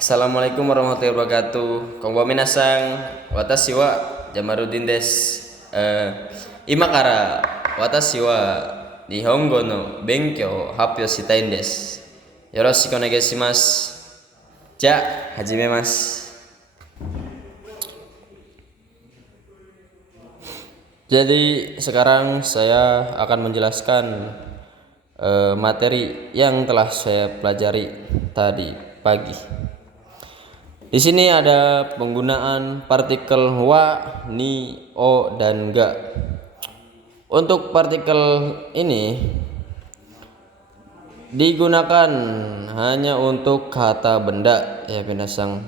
Assalamualaikum warahmatullahi wabarakatuh. Konbanwa minasang, watashi wa Jamaluddin desu. Ima kara watashi wa Nihongo no benkyou o happyou shitai desu. Yoroshiku onegai shimasu. Ja, hajimemasu. Jadi sekarang saya akan menjelaskan materi yang telah saya pelajari tadi pagi. Di sini ada penggunaan partikel wa, ni, o, dan ga. Untuk partikel ini digunakan hanya untuk kata benda ya minasang.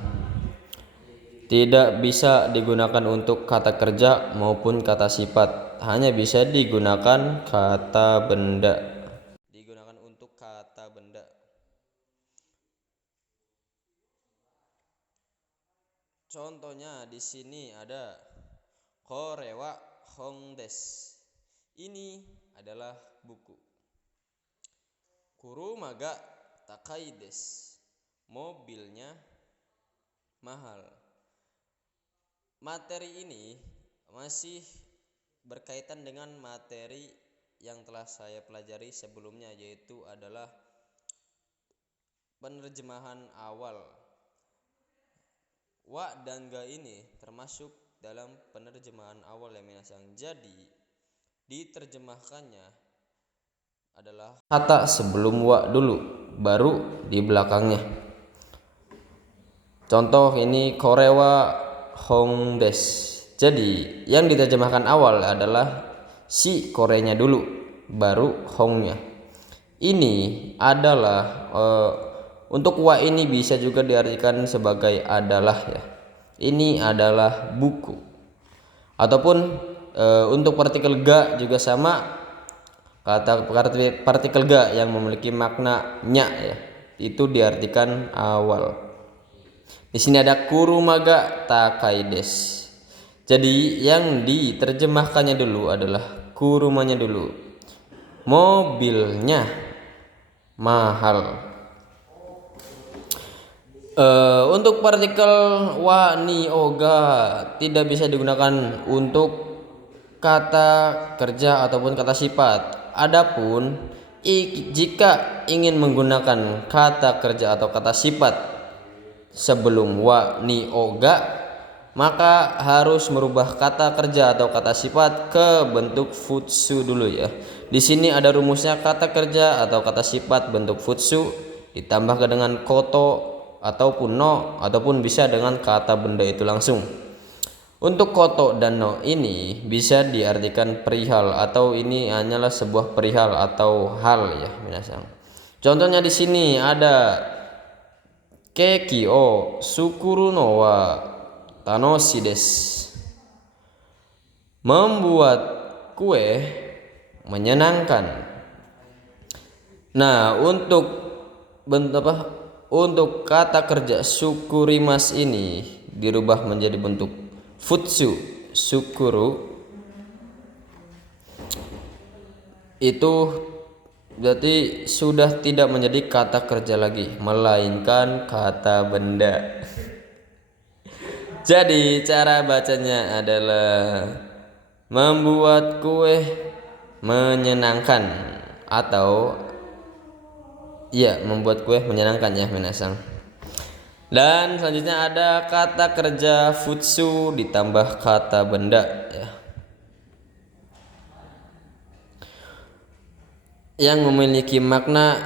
Tidak bisa digunakan untuk kata kerja maupun kata sifat. Hanya bisa digunakan kata benda. Digunakan untuk kata benda. Contohnya di sini ada kore wa hon desu. Ini adalah buku. Kuruma ga takai desu. Mobilnya mahal. Materi ini masih berkaitan dengan materi yang telah saya pelajari sebelumnya, yaitu adalah penerjemahan awal. Wa dan ga ini termasuk dalam penerjemahan awal ya minasang. Jadi diterjemahkannya adalah kata sebelum wa dulu, baru di belakangnya. Contoh ini kore wa hon desu. Jadi yang diterjemahkan awal adalah si korenya dulu, baru hongnya. Ini adalah untuk wa ini bisa juga diartikan sebagai adalah ya. Ini adalah buku. Ataupun untuk partikel ga juga sama. Kata partikel ga yang memiliki makna nya ya, itu diartikan awal. Di sini ada kuruma ga takai desu. Jadi yang diterjemahkannya dulu adalah kurumanya dulu. Mobilnya mahal. Untuk partikel wa, ni, o, ga tidak bisa digunakan untuk kata kerja ataupun kata sifat. Adapun jika ingin menggunakan kata kerja atau kata sifat sebelum wa, ni, o, ga, maka harus merubah kata kerja atau kata sifat ke bentuk futsu dulu ya. Di sini ada rumusnya: kata kerja atau kata sifat bentuk futsu ditambahkan dengan koto ataupun no, ataupun bisa dengan kata benda itu langsung. Untuk koto dan no ini bisa diartikan perihal atau ini hanyalah sebuah perihal atau hal ya minasang. Contohnya di sini ada keki o sukuru no wa tanoshi desu. Membuat kue menyenangkan. Nah, untuk bentuk untuk kata kerja sukurimas ini dirubah menjadi bentuk futsu sukuru. Itu berarti sudah tidak menjadi kata kerja lagi, melainkan kata benda. Jadi cara bacanya adalah membuat kue menyenangkan atau ya, membuat kue menyenangkan ya minasang. Dan selanjutnya ada kata kerja futsu ditambah kata benda ya. Yang memiliki makna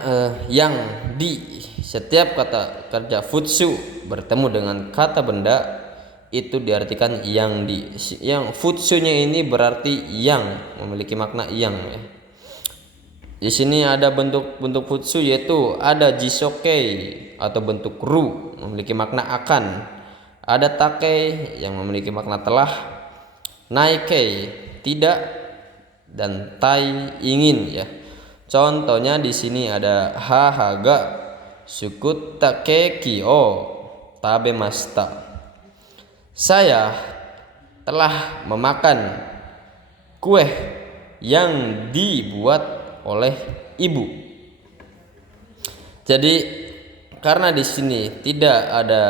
yang di. Setiap kata kerja futsu bertemu dengan kata benda itu diartikan yang di. Yang futsunya ini berarti yang, memiliki makna yang ya. Di sini ada bentuk futsu, yaitu ada jisokei atau bentuk ru, memiliki makna akan. Ada takei yang memiliki makna telah, naikei tidak, dan tai ingin ya. Contohnya di sini ada haha ga sukutta keki o tabemashita. Saya telah memakan kue yang dibuat oleh ibu. Jadi karena di sini tidak ada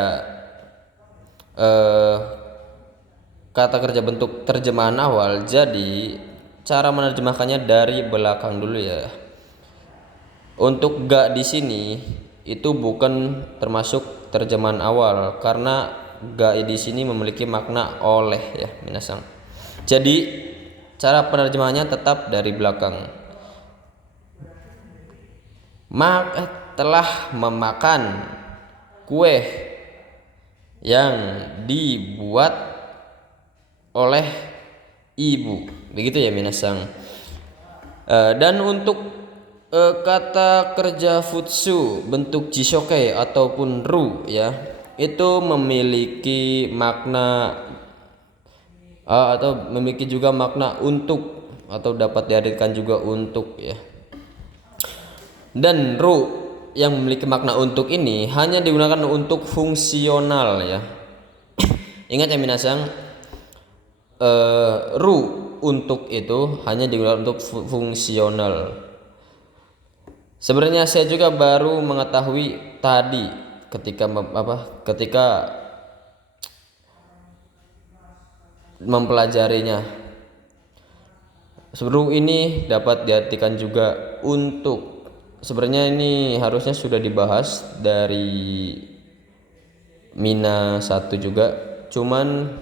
eh, kata kerja bentuk terjemahan awal, jadi cara menerjemahkannya dari belakang dulu ya. Untuk ga di sini itu bukan termasuk terjemahan awal karena ga di sini memiliki makna oleh ya minasang. Jadi cara penerjemahannya tetap dari belakang. Telah memakan kue yang dibuat oleh ibu. Begitu ya minasang. Dan untuk kata kerja futsu bentuk jishoke ataupun ru ya, itu memiliki makna atau memiliki juga makna untuk atau dapat diartikan juga untuk ya. Dan ru yang memiliki makna untuk ini hanya digunakan untuk fungsional ya. Ingat ya minasang, ru untuk itu hanya digunakan untuk fungsional. Sebenarnya saya juga baru mengetahui tadi ketika mempelajarinya. Ru ini dapat diartikan juga untuk. Sebenarnya ini harusnya sudah dibahas dari Mina 1 juga, cuman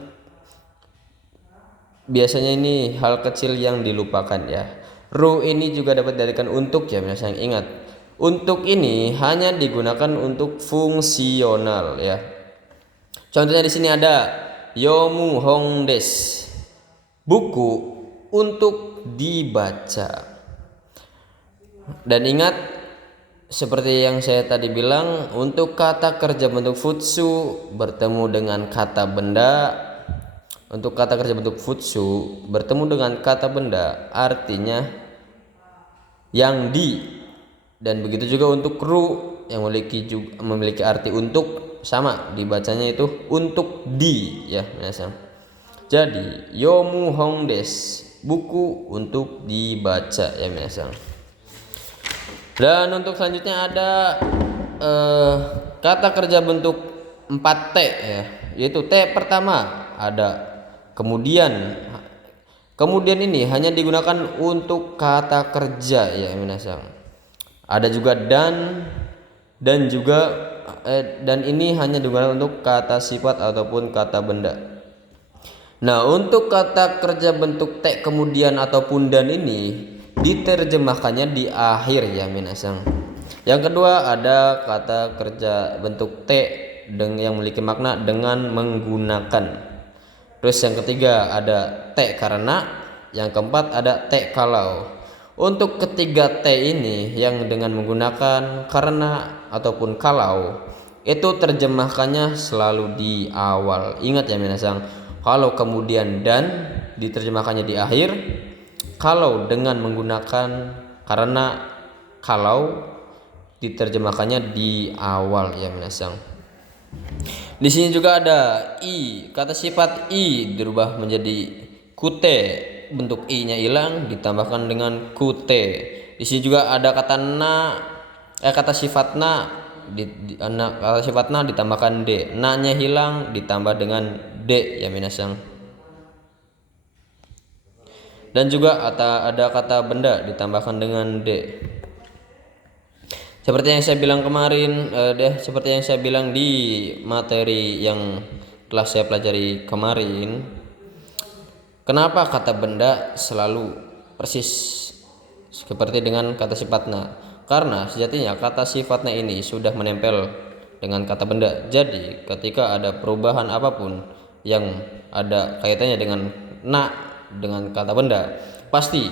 biasanya ini hal kecil yang dilupakan ya. Ru ini juga dapat diartikan untuk ya, misalnya ingat. Untuk ini hanya digunakan untuk fungsional ya. Contohnya di sini ada yomu hongdes, buku untuk dibaca. Dan ingat seperti yang saya tadi bilang, untuk kata kerja bentuk futsu bertemu dengan kata benda. Untuk kata kerja bentuk futsu bertemu dengan kata benda artinya yang di, dan begitu juga untuk ru yang memiliki arti untuk, sama dibacanya itu untuk di ya minasang. Jadi yomu hongdes, buku untuk dibaca ya minasang. Dan untuk selanjutnya ada kata kerja bentuk 4T ya, yaitu T pertama ada kemudian. Kemudian ini hanya digunakan untuk kata kerja ya minasang. Ada juga dan juga dan ini hanya digunakan untuk kata sifat ataupun kata benda. Nah, untuk kata kerja bentuk T kemudian ataupun dan ini diterjemahkannya di akhir ya minasang. Yang kedua ada kata kerja bentuk T yang memiliki makna dengan menggunakan. Terus yang ketiga ada T karena, yang keempat ada T kalau. Untuk ketiga T ini yang dengan menggunakan karena ataupun kalau, itu terjemahkannya selalu di awal. Ingat ya minasang, kalau kemudian dan diterjemahkannya di akhir, kalau dengan menggunakan karena kalau diterjemahkannya di awal ya minasang. Di sini juga ada i, kata sifat i dirubah menjadi kute, bentuk i-nya hilang ditambahkan dengan kute. Di sini juga ada kata kata sifat kata sifat na ditambahkan d, na-nya hilang ditambah dengan d ya minasang. Dan juga ada kata benda ditambahkan dengan d. Seperti yang saya bilang kemarin, seperti yang saya bilang di materi yang telah saya pelajari kemarin, kenapa kata benda selalu persis seperti dengan kata sifatnya? Karena sejatinya kata sifatnya ini sudah menempel dengan kata benda. Jadi ketika ada perubahan apapun yang ada kaitannya dengan dengan kata benda, pasti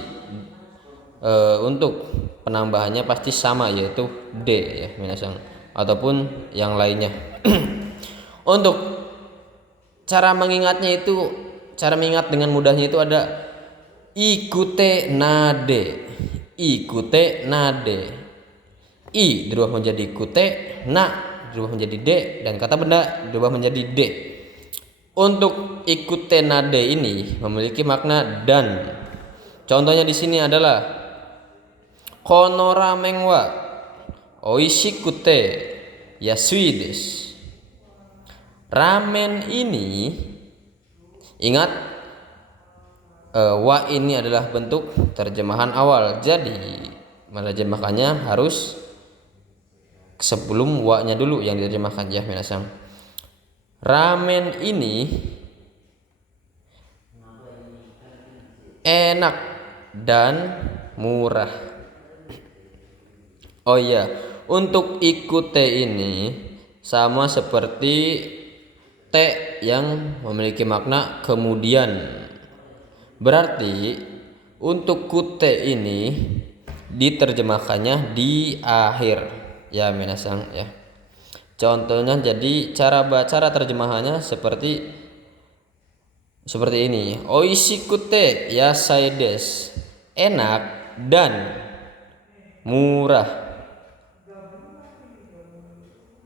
untuk penambahannya pasti sama, yaitu d ya minasang ataupun yang lainnya. Untuk cara mengingat dengan mudahnya itu ada ikute nade, i dirubah menjadi kute, na dirubah menjadi d, dan kata benda dirubah menjadi d. Untuk ikute nade ini memiliki makna dan. Contohnya di sini adalah kono ramen wa oishikute ya Swedish. Ramen ini, ingat wa ini adalah bentuk terjemahan awal, jadi menerjemahkannya harus sebelum wa-nya dulu yang diterjemahkan ya minasang. Ramen ini enak dan murah. Oh iya, untuk ikute ini sama seperti te yang memiliki makna kemudian. Berarti untuk kute ini diterjemahkannya di akhir ya minasang ya. Contohnya, jadi cara terjemahannya seperti ini. Oishikute yasai desu. Enak dan murah.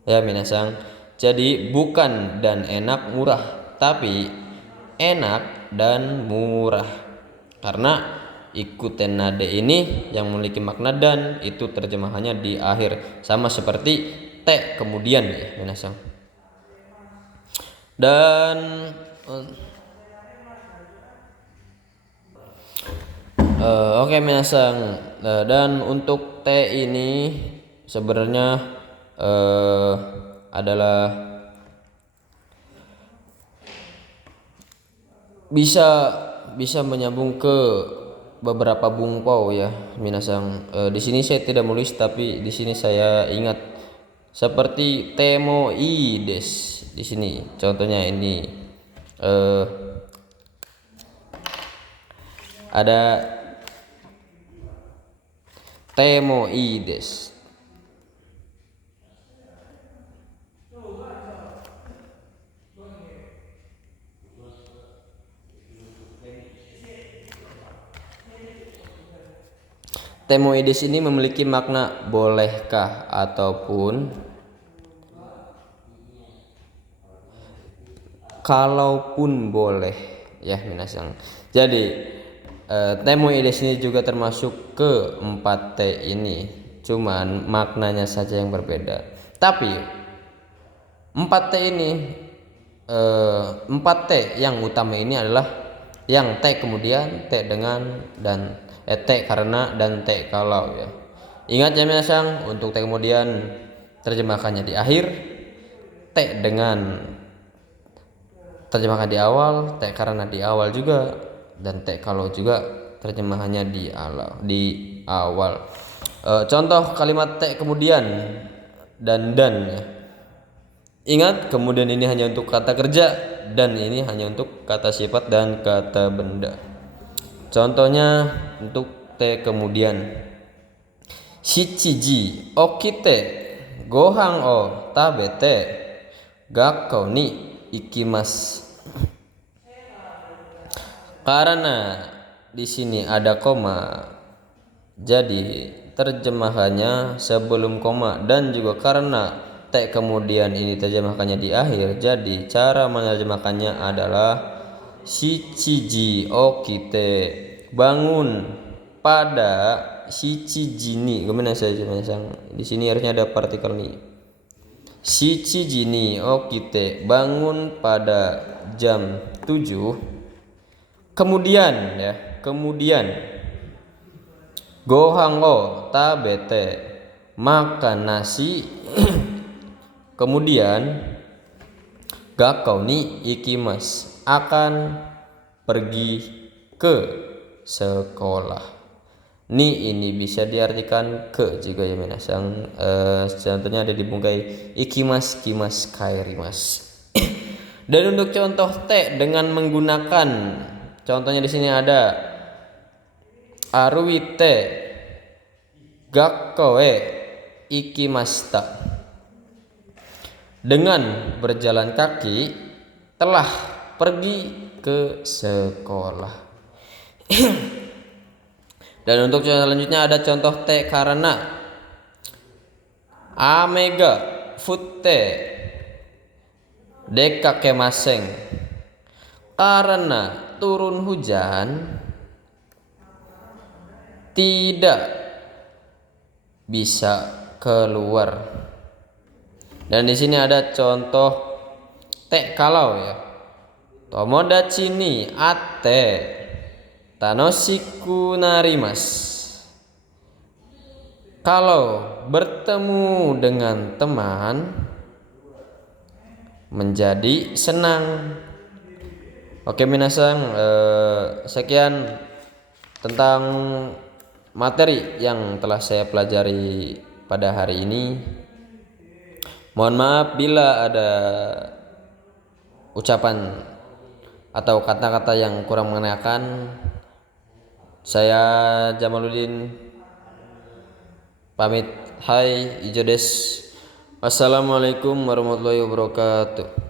Ya minasang. Jadi bukan dan enak murah, tapi enak dan murah. Karena ikuten nade ini yang memiliki makna dan, itu terjemahannya di akhir, sama seperti te kemudian ya minasang. Dan oke minasang, dan untuk te ini sebenarnya adalah bisa menyambung ke beberapa bungpau ya minasang. Di sini saya tidak menulis, tapi di sini saya ingat seperti temo ides. Di sini contohnya ini ada temo ides. Temoides ini memiliki makna bolehkah ataupun kalaupun boleh ya minasang. Jadi temoides ini juga termasuk ke 4T ini, cuman maknanya saja yang berbeda. Tapi 4T ini 4T yang utama ini adalah yang T kemudian, T dengan, dan T karena, dan T kalau ya. Ingat ya minasang, untuk T kemudian terjemahkannya di akhir, T dengan terjemahkan di awal, T karena di awal juga, dan T kalau juga terjemahannya di awal. Contoh kalimat T kemudian dan ya. Ingat, kemudian ini hanya untuk kata kerja, dan ini hanya untuk kata sifat dan kata benda. Contohnya untuk T kemudian, shichiji okite gohan o tabete gakkou ni ikimasu. Karena di sini ada koma, jadi terjemahannya sebelum koma, dan juga karena T kemudian ini terjemahkannya di akhir, jadi cara menerjemahkannya adalah shichiji okite, bangun pada shichiji ni. Gimana saja di sini harusnya ada partikel ni. Shichiji ni okite, bangun pada jam 7. Kemudian ya, kemudian gohan o tabete, makan nasi. Kemudian gakkou ni ikimasu, akan pergi ke sekolah. Ni ini bisa diartikan ke juga ya minasang. Contohnya ada di bungkai ikimas, kimas, kaerimas. Dan untuk contoh T dengan menggunakan, contohnya di sini ada aruite gakkou e ikimashita. Dengan berjalan kaki telah pergi ke sekolah. Dan untuk contoh selanjutnya ada contoh T karena, amega futte dekakemasen, karena turun hujan tidak bisa keluar. Dan di sini ada contoh kalau ya. Tomodachi ni atte tanoshiku narimasu. Kalau bertemu dengan teman menjadi senang. Oke minasang, sekian tentang materi yang telah saya pelajari pada hari ini. Mohon maaf bila ada ucapan atau kata-kata yang kurang mengenakan. Saya Jamaluddin pamit. Hai, ijo des. Assalamualaikum warahmatullahi wabarakatuh.